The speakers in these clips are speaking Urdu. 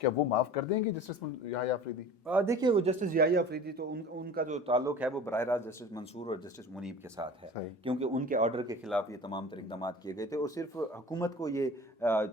کیا وہ معاف کر دیں گے جسٹس یحییٰ آفریدی؟ دیکھیے وہ جسٹس یحییٰ آفریدی تو ان کا جو تعلق ہے وہ براہ راست جسٹس منصور اور جسٹس منیب کے ساتھ ہے، کیونکہ ان کے آرڈر کے خلاف یہ تمام تر اقدامات کیے گئے تھے، اور صرف حکومت کو یہ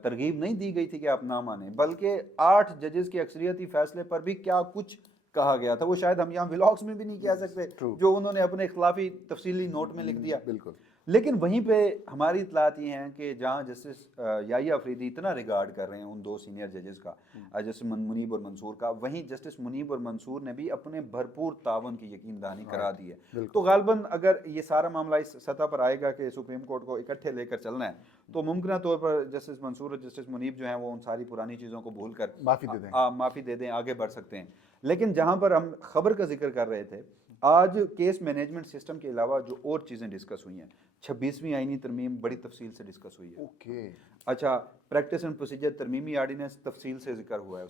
ترغیب نہیں دی گئی تھی کہ آپ نہ مانیں، بلکہ 8 ججز کے اکثریتی فیصلے پر بھی کیا کچھ کہا گیا تھا وہ شاید ہم یہاں ولاگس میں بھی نہیں کہہ سکتے، جو انہوں نے اپنے اختلافی تفصیلی نوٹ میں لکھ دیا۔ بالکل۔ لیکن وہیں پہ ہماری اطلاعات یہ ہیں کہ جہاں جسٹس یحییٰ آفریدی اتنا ریگارڈ کر رہے ہیں ان 2 سینئر ججز کا، جسٹس منیب اور منصور کا، وہیں جسٹس منیب اور منصور نے بھی اپنے بھرپور تعاون کی یقین دہانی کرا دی ہے۔ تو غالباً اگر یہ سارا معاملہ اس سطح پر آئے گا کہ سپریم کورٹ کو اکٹھے لے کر چلنا ہے، تو ممکنہ طور پر جسٹس منصور اور جسٹس منیب جو ہیں وہ ان ساری پرانی چیزوں کو بھول کر معافی دے دیں، آگے بڑھ سکتے ہیں۔ لیکن جہاں پر ہم خبر کا ذکر کر رہے تھے، آج کیس مینجمنٹ سسٹم کے علاوہ جو اور چیزیں ڈسکس ہوئی ہیں، 26ویں آئینی ترمیم بڑی تفصیل سے ڈسکس ہوئی ہے۔ اچھا، پریکٹس اینڈ پروسیجر ترمیمی آرڈیننس تفصیل سے ذکر ہوا ہے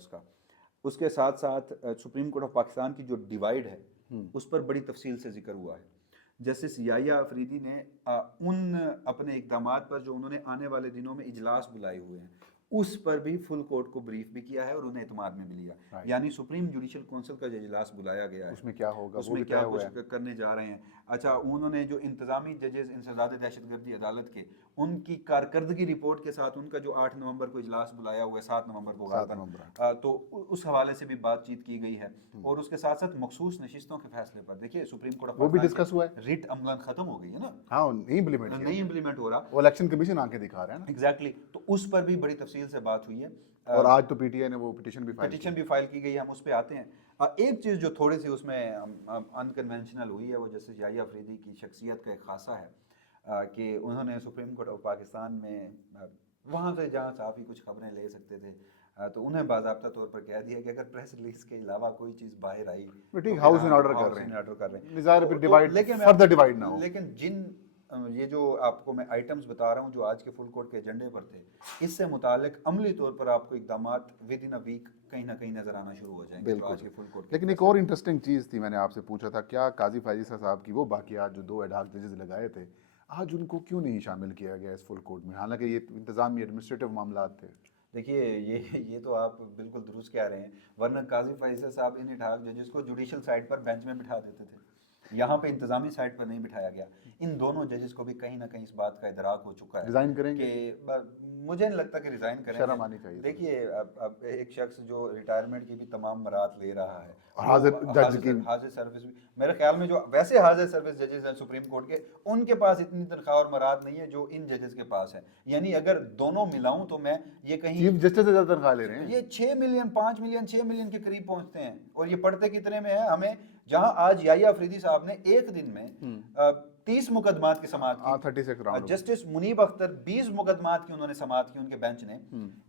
اس کے ساتھ ساتھ سپریم کورٹ آف پاکستان کی جو ڈیوائڈ ہے اس پر بڑی تفصیل سے ذکر ہوا ہے۔ جسٹس یحییٰ آفریدی نے ان اپنے اقدامات پر جو انہوں نے آنے والے دنوں میں اجلاس بلائے ہوئے ہیں اس پر بھی فل کورٹ کو بریف بھی کیا ہے اور انہیں اعتماد میں بھی لیا، یعنی سپریم جوڈیشل کونسل کا جو اجلاس بلایا گیا ہے اس میں کیا ہوگا، اس میں کیا کچھ کرنے جا رہے ہیں۔ اچھا، انہوں نے جو انتظامی ججز انسداد دہشت گردی عدالت کے ان کی کارکردگی رپورٹ کے ساتھ ان کا جو 8 نومبر کو اجلاس بلایا ہوا ہے، 7 نومبر کو غالباً، تو اس حوالے سے بھی بات چیت کی گئی ہے، اور اس کے ساتھ ساتھ مخصوص نشستوں کے فیصلے پر دیکھیے سپریم کورٹ وہ بھی ڈسکس ہوا ہے، ریٹ عملاً ختم ہو گئی ہے نا، ہاں نہیں امپلیمنٹ ہو رہا، وہ الیکشن کمیشن آنکھیں دکھا رہا ہے نا، ایگزیکٹلی، تو اس پر بھی بڑی تفصیل سے بات ہوئی ہے، اور آج تو پی ٹی آئی نے وہ پٹیشن بھی فائل کی گئی ہے، ہم اس پہ آتے ہیں۔ ایک چیز جو تھوڑی سی اس میں انکنونشنل ہوئی ہے وہ جسٹس یحییٰ آفریدی کی شخصیت کا ایک خاصہ ہے کہ انہوں نے سپریم کورٹ آف پاکستان میں وہاں سے جہاں صحافی کچھ خبریں لے سکتے تھے تو انہیں باضابطہ طور پر کہہ دیا کہ اگر پریس ریلیز کے علاوہ کوئی چیز باہر آئی ہاؤس میں آرڈر کر رہے ہیں، لیکن جن یہ جو آپ کو میں آئٹمز بتا رہا ہوں جو آج کے فل کورٹ کے ایجنڈے پر تھے، اس سے متعلق عملی طور پر آپ کو اقدامات ود ان اے ویک کہیں نہ کہیں نظر آنا شروع ہو جائیں گے آج کے فل کورٹ۔ لیکن ایک اور انٹرسٹنگ چیز تھی، میں نے آپ سے پوچھا تھا کیا قاضی فائزہ صاحب کی وہ باقیات جو 2 ایڈ ہاک ججز لگائے تھے آج ان کو کیوں نہیں شامل کیا گیا اس فل کورٹ میں، حالانکہ یہ انتظامی ایڈمنسٹریٹو معاملات تھے؟ دیکھیے یہ تو آپ بالکل درست کہہ رہے ہیں، ورنہ قاضی فائزہ صاحب ان ایڈ ہاک ججز کو جوڈیشل سائٹ پر بینچ میں بٹھا دیتے تھے، یہاں پہ انتظامی سائٹ پر نہیں بٹھایا گیا۔ ان دونوں ججز کو بھی کہیں نہ کہیں اس بات کا ادراک ہو چکا ہے ریزائن کریں گے کہ مجھے نہیں لگتا کہ ریزائن کریں، شرم آنی چاہیے۔ دیکھیے اب ایک شخص جو ریٹائرمنٹ کی بھی تمام مراد لے رہا ہے، حاضر سروس بھی، میرے خیال میں جو ویسے حاضر سروس ججز ہیں سپریم کورٹ کے، ان کے پاس اتنی تنخواہ اور مراد نہیں ہے جو ان ججز کے پاس ہے، یعنی اگر دونوں ملاؤں تو میں یہ کہیں چیف جسٹس سے زیادہ تنخواہ لے رہے ہیں، یہ 6 ملین 5 ملین 6 ملین کے قریب پہنچتے ہیں، اور یہ پڑھتے کتنے میں ہیں ہمیں، جہاں آج یحییٰ آفریدی صاحب نے ایک دن میں 30 مقدمات کی سماعت کی، جسٹس منیب اختر 20 مقدمات کی انہوں نے سماعت کی ان کے بینچ نے،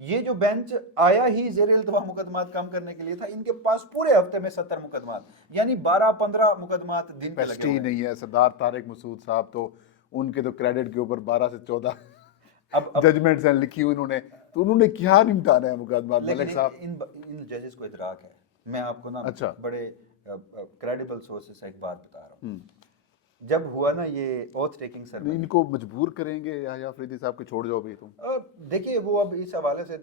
یہ جو بینچ آیا ہی زیر التوا مقدمات کم کرنے کے لیے تھا، ان کے پاس پورے ہفتے میں 70 مقدمات، یعنی 12-15 مقدمات دن پہ لگے ہوئے ہیں۔ نہیں ہے سردار طارق مسعود صاحب تو ان کے تو کریڈٹ کے اوپر 12 سے 14 ججمنٹس ہیں لکھی ہوئی، تو انہوں نے کیا نمٹانا ہے مقدمات؟ ملک صاحب ان ججز کو ادراک ہے، میں آپ کو نا بڑے کریڈیبل سورسز سے ایک بات بتا رہا ہوں، جب ہوا نا یہ اوتھ ٹیکنگ سرمنی، ان کو مجبور کریں گے یحییٰ آفریدی صاحب کو چھوڑ جاؤ بھی تم؟ دیکھیے وہ اب اس حوالے سے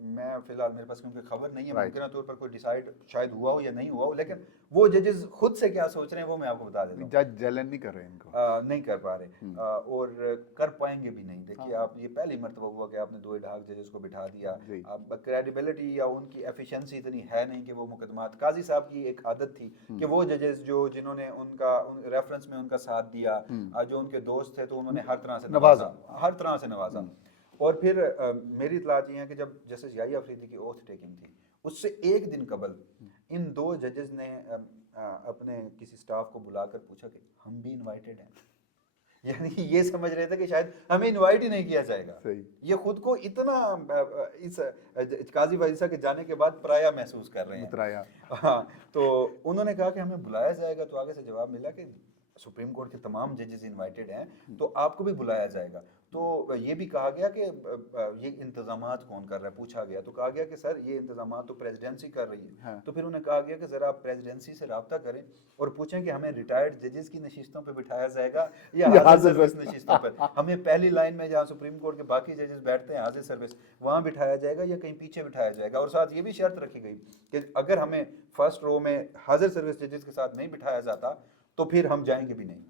میں فی الحال میرے پاس کیونکہ خبر نہیں ہے، ممکنہ طور پر کوئی ڈیسائیڈ شاید ہوا ہو یا نہیں ہوا ہو، لیکن وہ ججز خود سے کیا سوچ رہے ہیں وہ میں آپ کو بتا دیتا ہوں۔ جج جیلن نہیں کر رہے ان کو، نہیں کر پا رہے اور کر پائیں گے بھی نہیں۔ دیکھیے آپ یہ پہلی مرتبہ ہوا کہ آپ نے 2 ایڈ ہاک ججز کو بٹھا دیا، اب کریڈیبلٹی یا ان کی ایفیشنسی اتنی ہے نہیں کہ وہ مقدمات، قاضی صاحب کی ایک عادت تھی کہ وہ ججز جنہوں نے ان کا ریفرنس میں ان کا ساتھ دیا، جو ان کے دوست تھے تو انہوں نے ہر طرح سے نوازا، اور پھر میری اطلاعات یہ ہیں کہ جب جسٹس یحییٰ آفریدی کی اوتھ ٹیکنگ تھی اس سے ایک دن قبل ان 2 ججز نے اپنے کسی سٹاف کو بلا کر پوچھا کہ ہم بھی انوائٹڈ ہیں، یعنی یہ سمجھ رہے تھے کہ شاید ہمیں انوائٹ ہی نہیں کیا جائے گا۔ یہ خود کو اتنا اس قاضی فائزہ کے جانے کے بعد پرایا محسوس کر رہے ہیں۔ ہاں، تو انہوں نے کہا کہ ہمیں بلایا جائے گا، تو آگے سے جواب ملا کہ سپریم کورٹ کے تمام ججز انوائٹڈ ہیں تو آپ کو بھی بلایا جائے گا۔ تو یہ بھی کہا گیا کہ یہ انتظامات کون کر رہا ہے، پوچھا گیا تو کہا گیا کہ سر یہ انتظامات تو پریزیڈنسی کر رہی ہے. تو پھر انہیں کہا گیا کہ ذرا آپ پریزیڈنسی سے رابطہ کریں اور پوچھیں کہ ہمیں ریٹائرڈ ججز کی نشستوں پہ بٹھایا جائے گا یا حاضر سروس نشستوں پر. ہمیں پہلی لائن میں جہاں سپریم کورٹ کے باقی ججز بیٹھتے ہیں حاضر سروس وہاں بٹھایا جائے گا یا کہیں پیچھے بٹھایا جائے گا. اور ساتھ یہ بھی شرط رکھی گئی کہ اگر ہمیں فرسٹ رو میں حاضر سروس ججز کے ساتھ نہیں بٹھایا جاتا تو پھر ہم جائیں گے بھی نہیں,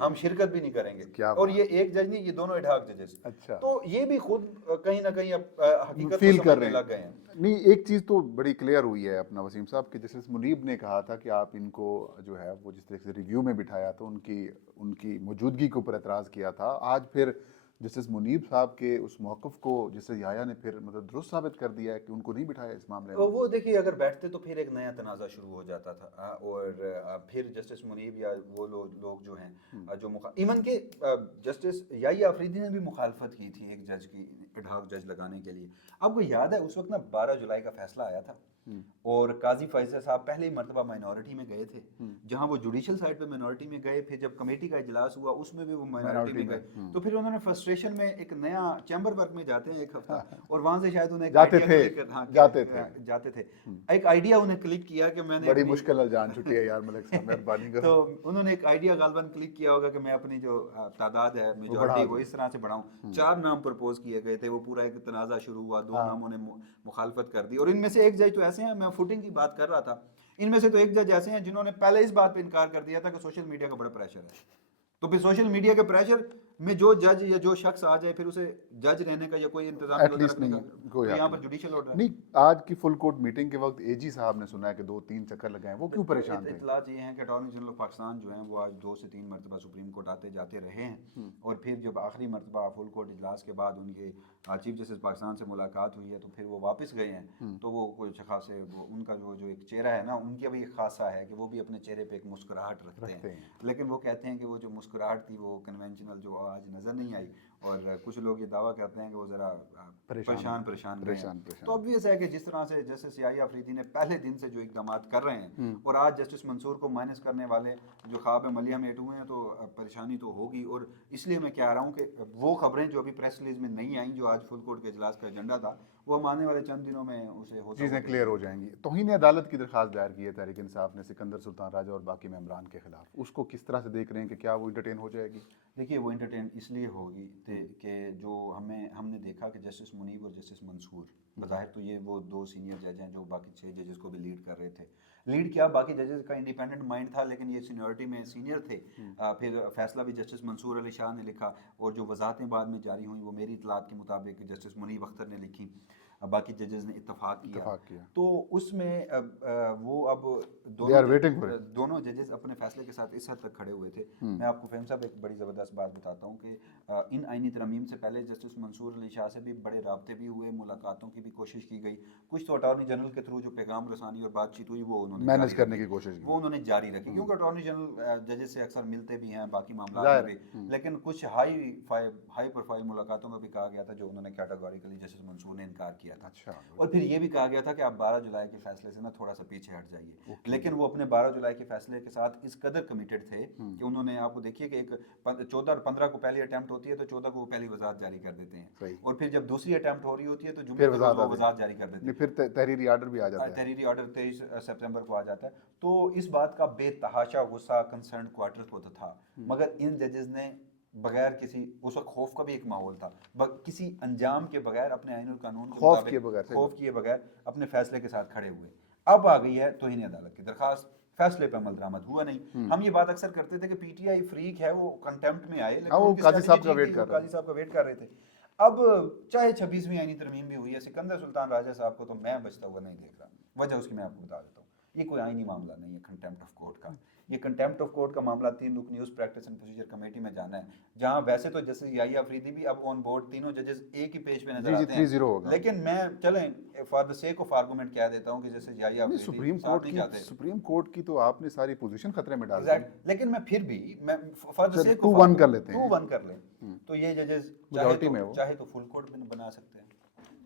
ہم شرکت بھی نہیں کریں گے. اور یہ ایک جج نہیں, یہ دونوں ایڈہاک ججز. تو یہ بھی خود کہیں نہ کہیں حقیقت کو سمجھنے لگ گئے ہیں. نہیں, ایک چیز تو بڑی کلیئر ہوئی ہے اپنا وسیم صاحب کہ جسٹس منیب نے کہا تھا کہ آپ ان کو جو ہے وہ جس طرح سے ریویو میں بٹھایا تو ان کی موجودگی کے اوپر اعتراض کیا تھا. آج پھر جسٹس منیب صاحب کے اس موقف کو جسٹس یحییٰ نے پھر مطلب درست ثابت کر دیا ہے کہ ان کو نہیں بٹھایا اس معاملے میں. وہ دیکھیے اگر بیٹھتے تو پھر ایک نیا تنازع شروع ہو جاتا تھا اور پھر جسٹس منیب یا وہ لوگ جو ہیں جو ایون کہ جسٹس یحییٰ آفریدی نے بھی مخالفت کی تھی ایک جج کی ایڈہاک جج لگانے کے لیے. آپ کو یاد ہے اس وقت نا 12 جولائی کا فیصلہ آیا تھا اور قاضی فائزہ صاحب پہلے ہی مرتبہ مائنورٹی میں گئے تھے, جہاں وہ جوڈیشل سائڈ پہ مائنورٹی میں گئے, پھر جب کمیٹی کا اجلاس ہوا اس میں بھی وہ مائنورٹی میں گئے. تو پھر انہوں نے فرسٹریشن میں ایک نیا چیمبر ورک میں جاتے ہیں ایک ہفتہ اور وہاں سے شاید انہیں جاتے تھے ایک آئیڈیا انہیں کلک کیا کہ میں نے بڑی مشکل جان چکی ہے یار ملک صاحب, مہربانی کرو. تو انہوں نے ایک آئیڈیا غالباً کلک کیا ہوگا کہ میں اپنی جو تعداد ہے میجورٹی وہ اس طرح سے بڑھاؤں. 4 نام پرپوز کیے گئے تھے, وہ پورا ایک تنازع شروع ہوا, 2 ناموں نے مخالفت کر دی اور ان میں سے ایک جج تو ایسے ہیں, میں فوٹنگ کی بات کر رہا تھا, ان میں سے تو ایک جج ایسے ہیں جنہوں نے پہلے اس بات پہ انکار کر دیا تھا کہ سوشل میڈیا کا بڑا پریشر ہے. تو پھر سوشل میڈیا کے پریشر میں جو جج یا جو شخص آ جائے پھر اسے جج رہنے کا یا کوئی انتظام رکھنے کا, یہاں پر جوڈیشل آرڈر نہیں. آج کی فل کورٹ میٹنگ کے وقت اے جی صاحب نے سنا ہے کہ 2-3 چکر لگائے, وہ کیوں پریشان تھے؟ اطلاعات یہ ہیں کہ اٹارنی جنرل آف پاکستان جو ہیں وہ آج 2 سے 3 مرتبہ سپریم کورٹ آتے جاتے رہے ہیں اور پھر جب آخری مرتبہ فل کورٹ اجلاس کے بعد ان کے چیف جسٹس پاکستان سے ملاقات ہوئی ہے تو پھر وہ واپس گئے ہیں. تو وہ کوئی خاصے ان کا جو ایک چہرہ ہے نا ان کی ابھی ایک خاصہ ہے کہ وہ بھی اپنے چہرے پہ ایک مسکراہٹ رکھتے ہیں, لیکن وہ کہتے ہیں کہ وہ جو مسکراہٹ تھی وہ کنونشنل جو آج نظر نہیں آئی اور کچھ لوگ یہ دعویٰ کرتے ہیں کہ وہ ذرا پریشان رہے ہیں. تو obvious ہے کہ جس طرح سے جسٹس یحییٰ آفریدی نے پہلے دن سے جو اقدامات کر رہے ہیں اور آج جسٹس منصور کو مائنس کرنے والے جو خواب ملیہ میں ہوئے ہیں تو پریشانی تو ہوگی. اور اس لیے میں کہہ رہا ہوں کہ وہ خبریں جو ابھی پریس ریلیز میں نہیں آئیں جو آج فل کورٹ کے اجلاس کا ایجنڈا تھا وہ ہم آنے والے چند دنوں میں اسے چیزیں کلیئر ہو جائیں گی. توہین عدالت کی درخواست دائر کی ہے تحریک انصاف نے سکندر سلطان راجہ اور باقی ممبران کے خلاف, اس کو کس طرح سے دیکھ رہے ہیں کہ کیا وہ انٹرٹین ہو جائے گی؟ دیکھیے وہ انٹرٹین اس لیے ہوگی کہ جو ہم نے دیکھا کہ جسٹس منیب اور جسٹس منصور بظاہر تو یہ وہ 2 سینئر جج ہیں جو باقی 6 ججز کو بھی لیڈ کر رہے تھے. لیڈ کیا, باقی ججز کا انڈیپینڈنٹ مائنڈ تھا لیکن یہ سینیورٹی میں سینئر تھے. پھر فیصلہ بھی جسٹس منصور علی شاہ نے لکھا اور جو وضاحتیں بعد میں جاری ہوئیں وہ میری اطلاعات کے مطابق جسٹس منیب اختر نے لکھی, باقی ججز نے اتفاق کیا. تو اس میں وہ اب دونوں ججز اپنے فیصلے کے ساتھ اس حد تک کھڑے ہوئے تھے. میں آپ کو فہم صاحب ایک بڑی زبردست بات بتاتا ہوں کہ ان آئینی ترمیم سے پہلے جسٹس منصور علی شاہ سے بھی بڑے رابطے بھی ہوئے, ملاقاتوں کی بھی کوشش کی گئی, کچھ تو اٹارنی جنرل کے تھرو جو پیغام رسانی اور بات چیت ہوئی وہ انہوں نے مینیج کرنے کی کوشش کی, وہ انہوں نے جاری رکھی کیونکہ اٹارنی جنرل ججز سے اکثر ملتے بھی ہیں باقی معاملات میں بھی, لیکن کچھ ہائی پروفائل ملاقاتوں میں بھی کہا گیا تھا جو انہوں نے کیٹاگوریکلی جسٹس منصور نے انکار کیا تھا. اور پھر یہ بھی کہا گیا تھا کہ آپ 12 جولائی کے فیصلے سے نا تھوڑا سا پیچھے ہٹ جائیے, لیکن وہ اپنے 12 جولائی کے فیصلے کے ساتھ اس قدر کمیٹڈ تھے کہ انہوں نے, آپ کو دیکھیے کہ ایک 14 اور 15 کو پہلی اٹیمپٹ ہوتی ہے تو 14 کو وہ پہلی وضاحت جاری کر دیتے ہیں اور پھر جب دوسری اٹیمپٹ ہو رہی ہوتی ہے تو جمعے کو وہ وضاحت جاری کر دیتے ہیں. پھر تحریری آرڈر بھی آ جاتا ہے, تحریری آرڈر 23 سپتمبر کو آ جاتا ہے. تو اس بات کا بے تحاشا غصہ کنسرنڈ کوارٹر کو تھا, مگر ان ججز نے بغیر کسی, اس وقت خوف کا بھی ایک ماحول تھا, کسی انجام کے بغیر اپنے آئین القانون کے مطابق خوف کیے بغیر اپنے فیصلے کے ساتھ کھڑے ہوئے. اب آ گئی ہے توہین عدالت کی درخواست, فیصلے پہ عمل درآمد ہوا نہیں. ہم یہ بات اکثر کرتے تھے کہ پی ٹی آئی فریق ہے, وہ کنٹمپٹ میں آئے لیکن قاضی صاحب کا ویٹ کر رہے تھے. اب چاہے 26ویں آئینی ترمیم بھی ہوئی ہے, سکندر سلطان راجہ صاحب کو تو میں بچتا ہوا نہیں دیکھ رہا. وجہ اس کی میں آپ کو بتا دیتا ہوں, یہ کوئی آئینی معاملہ نہیں ہے کنٹمپٹ آف کورٹ کا. یہ کنٹمپٹ آف کورٹ کا معاملہ 3 رکنی نیوز پریکٹس اینڈ پروسیجر کمیٹی میں جانا ہے, جہاں ویسے تو جسٹس یحییٰ آفریدی بھی اب آن بورڈ, تینوں ججز ایک ہی پیج پہ نظر آتے ہیں, لیکن میں چلیں for the sake of argument کہہ دیتا ہوں کہ جسٹس یحییٰ آفریدی سپریم کورٹ کی تو آپ نے ساری پوزیشن خطرے میں ڈال دی, لیکن میں پھر بھی میں فار دا سیک 2-1 کر لیتے ہیں, 2-1 کر لیں تو یہ ججز چاہے تو فل کورٹ میں بنا سکتے ہیں,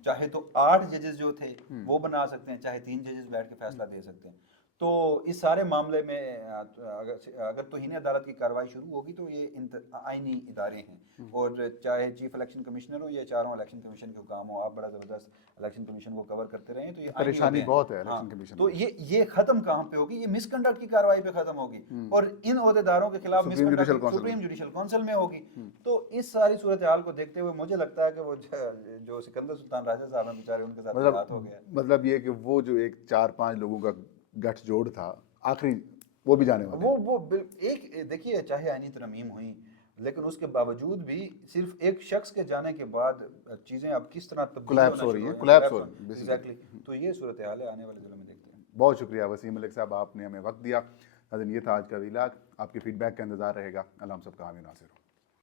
چاہے تو 8 ججز جو تھے وہ بنا سکتے ہیں, چاہے 3 ججز بیٹھ کے فیصلہ دے سکتے ہیں. تو اس سارے معاملے میں اگر توہین عدالت کی کارروائی شروع ہوگی تو یہ آئینی ادارے ہیں، اور چاہے چیف الیکشن کمشنر ہو یا چاروں الیکشن کمیشن کا کام ہو، آپ بڑا زبردست الیکشن کمیشن کو کور کرتے رہے ہیں، تو یہ آئینی پریشانی عہدے ہیں۔ بہت ہے ہاں، الیکشن کمیشن تو یہ ختم کہاں پہ ہوگی؟ یہ مس کنڈکٹ کی کارروائی پہ ختم ہوگی، اور ان عہدیداروں کے خلاف مس کنڈکٹ سپریم جوڈیشل کونسل میں ہوگی۔ تو اس ساری صورتحال کو دیکھتے ہوئے مجھے لگتا ہے کہ وہ جو سکندر سلطان راجہ صاحب ہیں بیچارے، ان کے ساتھ غلط ہو گیا۔ مطلب یہ کہ وہ جو ایک 4-5 لوگوں کا گٹھ جوڑ تھا آخری وہ بھی جانے والے وہ ایک دیکھیے، چاہے آئینی ترمیم ہوئی لیکن اس کے باوجود بھی صرف ایک شخص کے جانے کے بعد چیزیں اب کس طرح تبدیل کولیپس ہونا ہو رہی شروع ہیں، ہوئی کولیپس ہو رہی ہیں ایگزیکٹلی۔ تو یہ صورتحال ہے، آنے والے دنوں میں دیکھتے ہیں۔ بہت شکریہ وسیم ملک صاحب، آپ نے ہمیں وقت دیا۔ ناظرین، یہ تھا آج کا ویلاگ، آپ کے فیڈ بیک کا انتظار رہے گا۔ اللہ ہم سب کا حامی و ناصر ہو۔